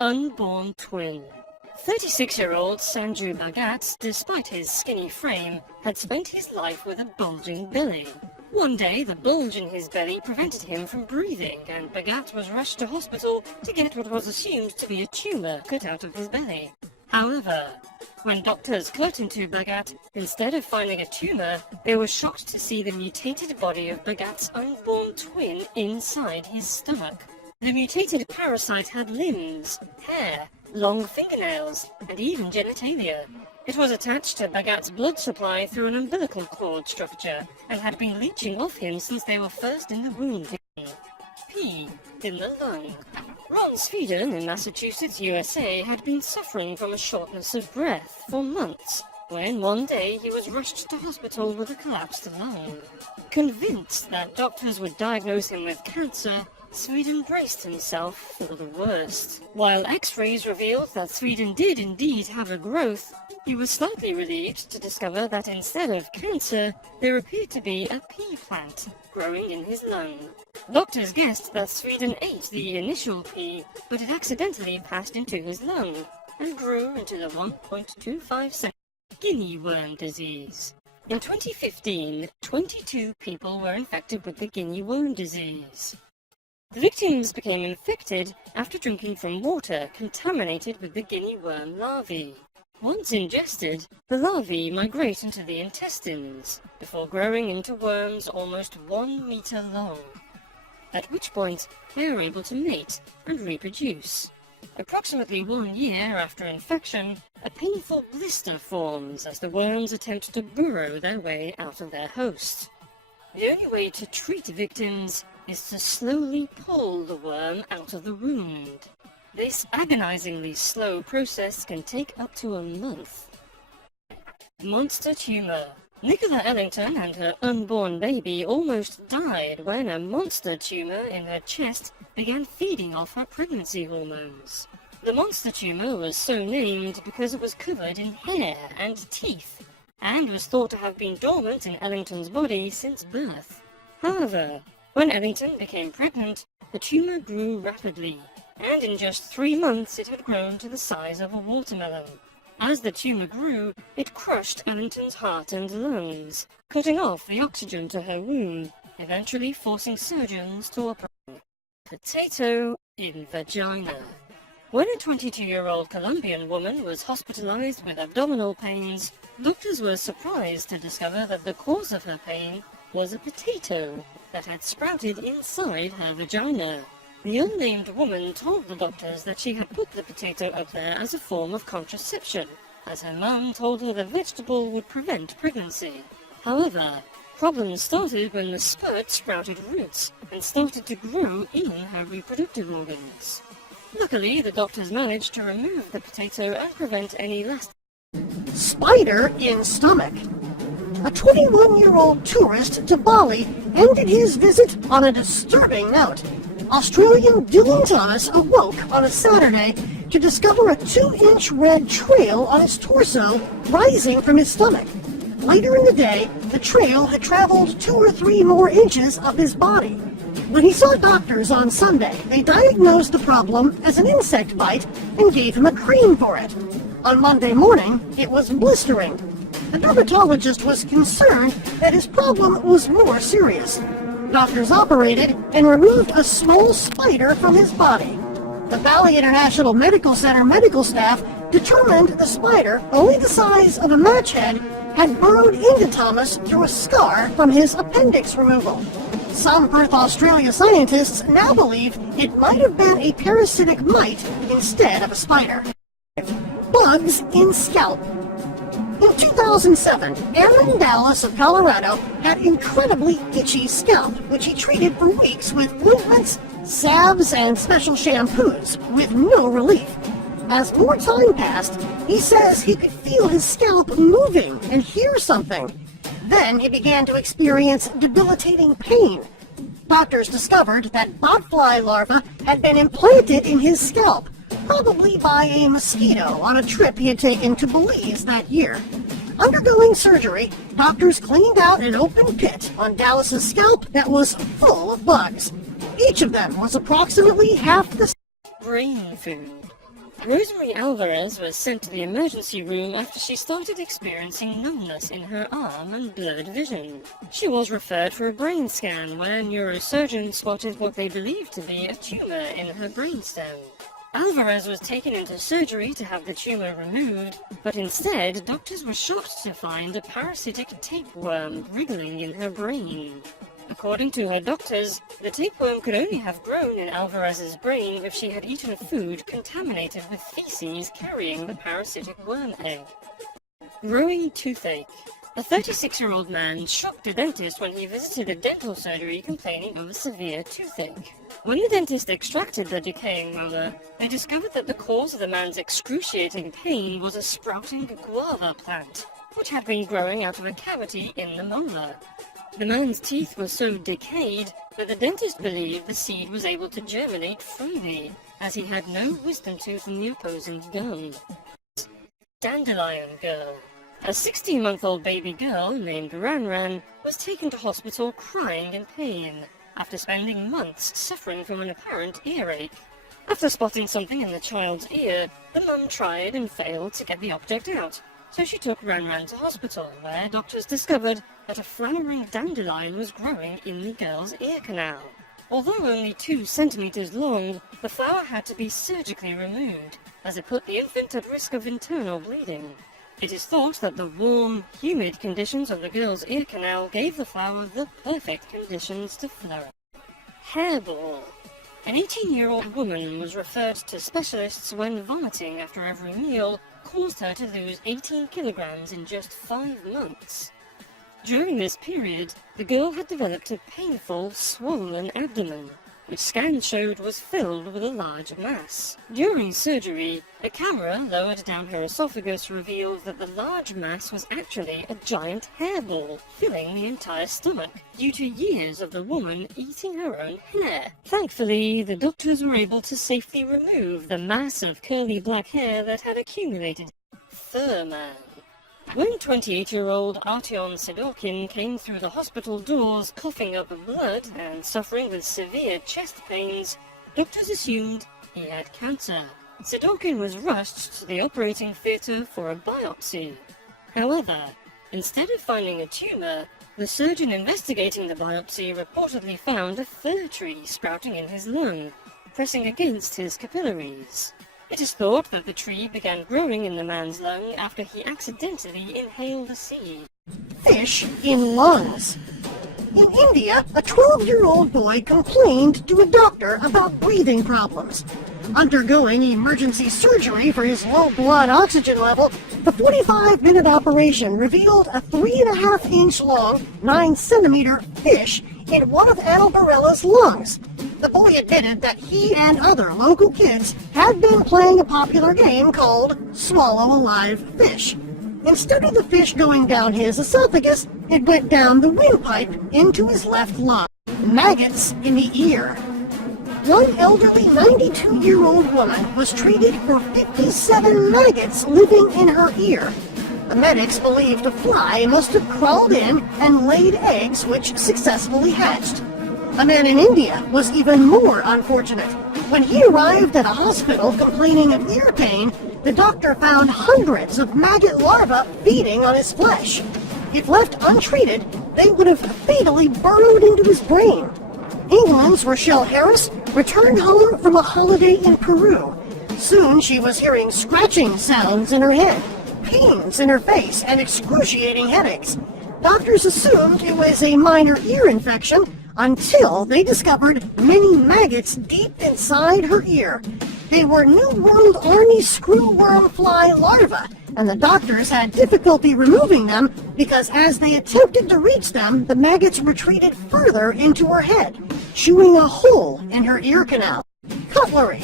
Unborn twin. 36-year-old Sanju Bhagat, despite his skinny frame, had spent his life with a bulging belly. One day, the bulge in his belly prevented him from breathing, and Bhagat was rushed to hospital to get what was assumed to be a tumor cut out of his belly. However, when doctors looked into Bhagat, instead of finding a tumor, they were shocked to see the mutated body of Bhagat's unborn twin inside his stomach. The mutated parasite had limbs, hair, long fingernails, and even genitalia. It was attached to Bhagat's blood supply through an umbilical cord structure, and had been leaching off him since they were first in the womb. Peain in the lung. Ron Sweden in Massachusetts, USA, had been suffering from a shortness of breath for months, when one day he was rushed to hospital with a collapsed lung. Convinced that doctors would diagnose him with cancer, Sweden braced himself for the worst. While x-rays revealed that Sweden did indeed have a growth, he was slightly relieved to discover that instead of cancer, there appeared to be a pea plant growing in his lung. Doctors guessed that Sweden ate the initial pea, but it accidentally passed into his lung and grew into the 1.25 Guinea worm disease. In 2015, 22 people were infected with the Guinea worm disease. The victims became infected after drinking from water contaminated with the Guinea worm larvae. Once ingested, the larvae migrate into the intestines, before growing into worms almost 1 meter long, at which point they are able to mate and reproduce. Approximately 1 year after infection, a painful blister forms as the worms attempt to burrow their way out of their host. The only way to treat victims is to slowly pull the worm out of the wound. This agonizingly slow process can take up to a month. Monster tumor. Nicola Ellington and her unborn baby almost died when a monster tumor in her chest began feeding off her pregnancy hormones. The monster tumor was so named because it was covered in hair and teeth, and was thought to have been dormant in Ellington's body since birth. However, when Ellington became pregnant, the tumor grew rapidly, and in just 3 months it had grown to the size of a watermelon. As the tumor grew, it crushed Ellington's heart and lungs, cutting off the oxygen to her womb, eventually forcing surgeons to operate. Potato in vagina. When a 22-year-old Colombian woman was hospitalized with abdominal pains, doctors were surprised to discover that the cause of her pain was a potato that had sprouted inside her vagina. The unnamed woman told the doctors that she had put the potato up there as a form of contraception, as her mum told her the vegetable would prevent pregnancy. However, problems started when the spurt sprouted roots and started to grow in her reproductive organs. Luckily, the doctors managed to remove the potato and prevent any lasting. Spider in stomach. A 21-year-old tourist to Bali ended his visit on a disturbing note. Australian Dylan Thomas awoke on a Saturday to discover a 2-inch red trail on his torso rising from his stomach. Later in the day, the trail had traveled 2 or 3 more inches up his body. When he saw doctors on Sunday, they diagnosed the problem as an insect bite and gave him a cream for it. On Monday morning, it was blistering. The dermatologist was concerned that his problem was more serious. Doctors operated and removed a small spider from his body. The Bali International Medical Center medical staff determined the spider, only the size of a match head, had burrowed into Thomas through a scar from his appendix removal. Some Perth, Australia scientists now believe it might have been a parasitic mite instead of a spider. Bugs in scalp. In 2007, Aaron Dallas of Colorado had incredibly itchy scalp, which he treated for weeks with ointments, salves, and special shampoos, with no relief. As more time passed, he says he could feel his scalp moving and hear something. Then he began to experience debilitating pain. Doctors discovered that botfly larvae had been implanted in his scalp, probably by a mosquito on a trip he had taken to Belize that year. Undergoing surgery, doctors cleaned out an open pit on Dallas's scalp that was full of bugs. Each of them was approximately half the brain food. Rosemary Alvarez was sent to the emergency room after she started experiencing numbness in her arm and blurred vision. She was referred for a brain scan where neurosurgeons spotted what they believed to be a tumor in her brainstem. Alvarez was taken into surgery to have the tumor removed, but instead doctors were shocked to find a parasitic tapeworm wriggling in her brain. According to her doctors, the tapeworm could only have grown in Alvarez's brain if she had eaten food contaminated with feces carrying the parasitic worm egg. Growing toothache. A 36-year-old man shocked a dentist when he visited a dental surgery complaining of a severe toothache. When the dentist extracted the decaying molar, they discovered that the cause of the man's excruciating pain was a sprouting guava plant, which had been growing out of a cavity in the molar. The man's teeth were so decayed that the dentist believed the seed was able to germinate freely, as he had no wisdom tooth in the opposing gum. Dandelion-girl. A 16-month-old baby girl named Ran was taken to hospital crying in pain after spending months suffering from an apparent earache. After spotting something in the child's ear, the mum tried and failed to get the object out. So she took Ran to hospital, where doctors discovered that a flowering dandelion was growing in the girl's ear canal. Although only 2 centimeters long, the flower had to be surgically removed, as it put the infant at risk of internal bleeding. It is thought that the warm, humid conditions of the girl's ear canal gave the flower the perfect conditions to flourish. Hairball. An 18-year-old woman was referred to specialists when vomiting after every meal caused her to lose 18 kilograms in just 5 months. During this period, the girl had developed a painful, swollen abdomen, which scans showed was filled with a large mass. During surgery, a camera lowered down her esophagus revealed that the large mass was actually a giant hairball, filling the entire stomach, due to years of the woman eating her own hair. Thankfully, the doctors were able to safely remove the mass of curly black hair that had accumulated. Fur man. When 28-year-old Artyom Sidorkin came through the hospital doors coughing up blood and suffering with severe chest pains, doctors assumed he had cancer. Sidorkin was rushed to the operating theatre for a biopsy. However, instead of finding a tumor, the surgeon investigating the biopsy reportedly found a fir tree sprouting in his lung, pressing against his capillaries. It is thought that the tree began growing in the man's lung after he accidentally inhaled the seed. Fish in lungs. In India, a 12-year-old boy complained to a doctor about breathing problems. Undergoing emergency surgery for his low blood oxygen level, the 45-minute operation revealed a 3.5-inch long, 9-centimeter fish in one of Annabelle's lungs. The boy admitted that he and other local kids had been playing a popular game called Swallow a Live Fish. Instead of the fish going down his esophagus, it went down the windpipe into his left lung. Maggots in the ear. One elderly 92-year-old woman was treated for 57 maggots living in her ear. The medics believed a fly must have crawled in and laid eggs which successfully hatched. A man in India was even more unfortunate. When he arrived at a hospital complaining of ear pain, the doctor found hundreds of maggot larvae feeding on his flesh. If left untreated, they would have fatally burrowed into his brain. England's Rochelle Harris returned home from a holiday in Peru. Soon she was hearing scratching sounds in her head, pains in her face, and excruciating headaches. Doctors assumed it was a minor ear infection until they discovered many maggots deep inside her ear. They were New World Army screwworm fly larvae, and the doctors had difficulty removing them because as they attempted to reach them, the maggots retreated further into her head, chewing a hole in her ear canal. Cutlery.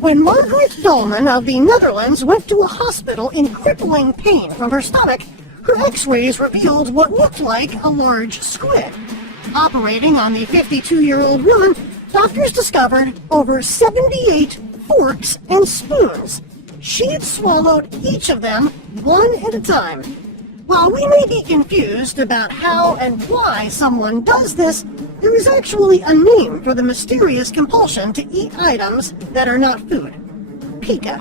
When Margaret Dolman of the Netherlands went to a hospital in crippling pain from her stomach, her x-rays revealed what looked like a large squid. Operating on the 52-year-old woman, doctors discovered over 78 forks and spoons. She had swallowed each of them one at a time. While we may be confused about how and why someone does this, there is actually a name for the mysterious compulsion to eat items that are not food. Pika.